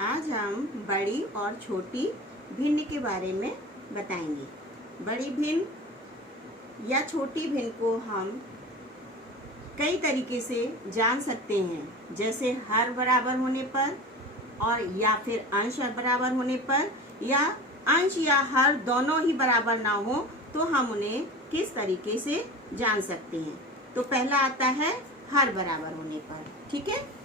आज हम बड़ी और छोटी भिन्न के बारे में बताएंगे। बड़ी भिन्न या छोटी भिन्न को हम कई तरीके से जान सकते हैं, जैसे हर बराबर होने पर और या फिर अंश बराबर होने पर, या अंश या हर दोनों ही बराबर ना हो तो हम उन्हें किस तरीके से जान सकते हैं। तो पहला आता है हर बराबर होने पर। ठीक है,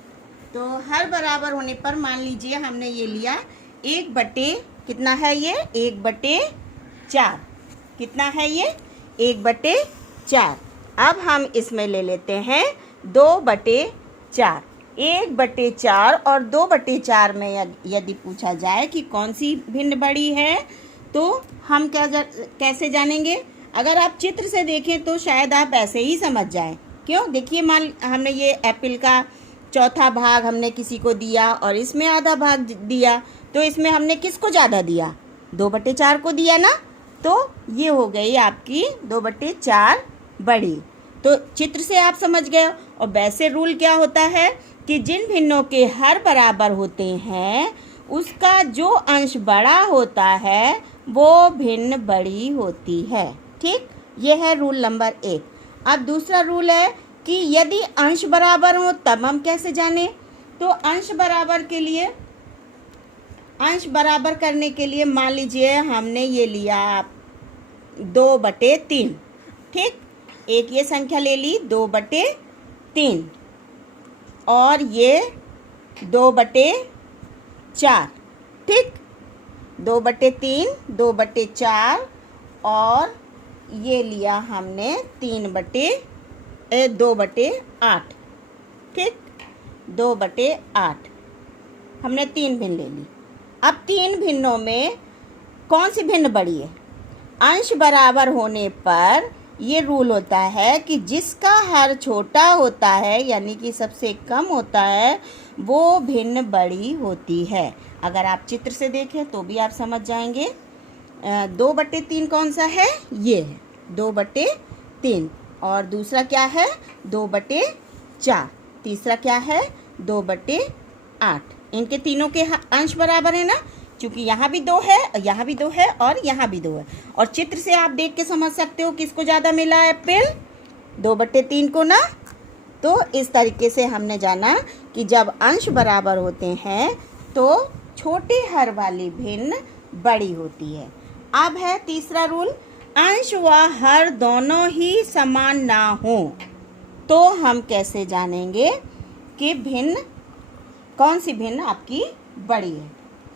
तो हर बराबर होने पर मान लीजिए हमने ये लिया 1/, कितना है ये 1/4। कितना है ये 1/4। अब हम इसमें ले लेते हैं 2/4। 1/4 और 2/4 में यदि पूछा जाए कि कौन सी भिन्न बड़ी है तो हम कैसे जानेंगे। अगर आप चित्र से देखें तो शायद आप ऐसे ही समझ जाएं। क्यों, देखिए मान हमने ये एप्पल का चौथा भाग हमने किसी को दिया और इसमें आधा भाग दिया, तो इसमें हमने किसको ज़्यादा दिया, 2/4 को दिया ना। तो ये हो गई आपकी 2/4 बड़ी। तो चित्र से आप समझ गए। और वैसे रूल क्या होता है कि जिन भिन्नों के हर बराबर होते हैं उसका जो अंश बड़ा होता है वो भिन्न बड़ी होती है। ठीक, ये है रूल नंबर 1। अब दूसरा रूल है कि यदि अंश बराबर हो तब हम कैसे जाने। तो अंश बराबर करने के लिए मान लीजिए हमने ये लिया 2/3। ठीक, एक ये संख्या ले ली 2/3 और ये 2/4। ठीक, 2/3 2/4 और ये लिया हमने 2/8। ठीक, 2/8 हमने 3 भिन्न ले ली। अब 3 भिन्नों में कौन सी भिन्न बड़ी है। अंश बराबर होने पर ये रूल होता है कि जिसका हर छोटा होता है यानी कि सबसे कम होता है वो भिन्न बड़ी होती है। अगर आप चित्र से देखें तो भी आप समझ जाएंगे। 2/3 कौन सा है, ये है 2/3। और दूसरा क्या है 2/4। तीसरा क्या है 2/8। इनके तीनों के अंश बराबर है ना, क्योंकि यहाँ भी 2 है, यहाँ भी 2 है और यहाँ भी 2 है। और चित्र से आप देख के समझ सकते हो किसको ज़्यादा मिला है, एप्पल 2/3 को ना। तो इस तरीके से हमने जाना कि जब अंश बराबर होते हैं तो छोटे हर वाली भिन्न बड़ी होती है। अब है तीसरा रूल, अंश व हर दोनों ही समान ना हो तो हम कैसे जानेंगे कि भिन्न कौन सी भिन्न आपकी बड़ी है।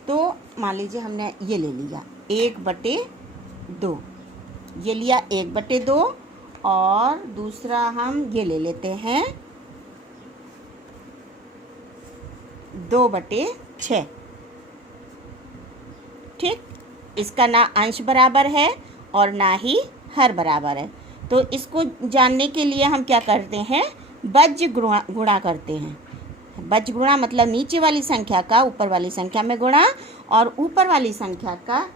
तो मान लीजिए हमने ये ले लिया 1/2, ये लिया 1/2 और दूसरा हम ये ले लेते हैं 2/6। ठीक, इसका ना अंश बराबर है और ना ही हर बराबर है। तो इसको जानने के लिए हम क्या करते हैं, बज्र गुणा करते हैं। बज्र गुणा मतलब नीचे वाली संख्या का ऊपर वाली संख्या में गुणा और ऊपर वाली संख्या का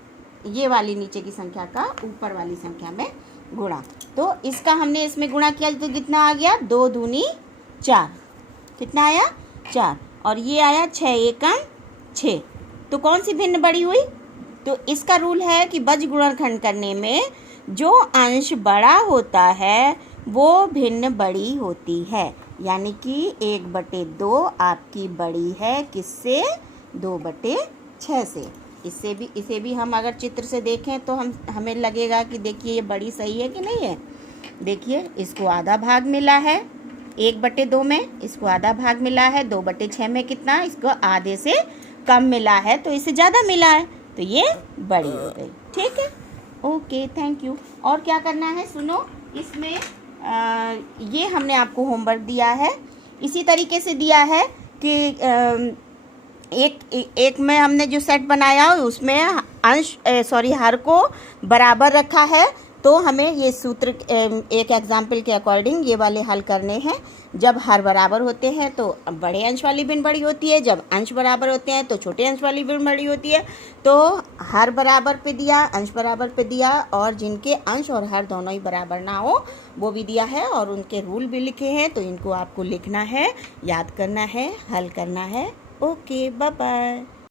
ये वाली नीचे की संख्या का ऊपर वाली संख्या में गुणा। तो इसका हमने इसमें गुणा किया तो कितना आ गया, 2 दूनी 4। कितना आया 4 और ये आया 6 एकम 6। तो कौन सी भिन्न बड़ी हुई। तो इसका रूल है कि बज्र गुणनखंड करने में जो अंश बड़ा होता है वो भिन्न बड़ी होती है। यानी कि 1/2 आपकी बड़ी है किससे, 2/6 से। इसे भी हम अगर चित्र से देखें तो हमें लगेगा कि देखिए ये बड़ी सही है कि नहीं है। देखिए इसको आधा भाग मिला है 1/2 में, इसको आधा भाग मिला है 2/6 में, कितना इसको आधे से कम मिला है तो इसे ज़्यादा मिला है तो ये बड़ी हो गई। ठीक है, ओके, थैंक यू। और क्या करना है सुनो, इसमें ये हमने आपको होमवर्क दिया है, इसी तरीके से दिया है कि एक में हमने जो सेट बनाया उसमें हर को बराबर रखा है। तो हमें ये सूत्र एक एग्जाम्पल के अकॉर्डिंग ये वाले हल करने हैं। जब हर बराबर होते हैं तो बड़े अंश वाली भिन्न बड़ी होती है, जब अंश बराबर होते हैं तो छोटे अंश वाली भिन्न बड़ी होती है। तो हर बराबर पे दिया, अंश बराबर पे दिया और जिनके अंश और हर दोनों ही बराबर ना हो वो भी दिया है और उनके रूल भी लिखे हैं। तो इनको आपको लिखना है, याद करना है, हल करना है। Okay, bye bye.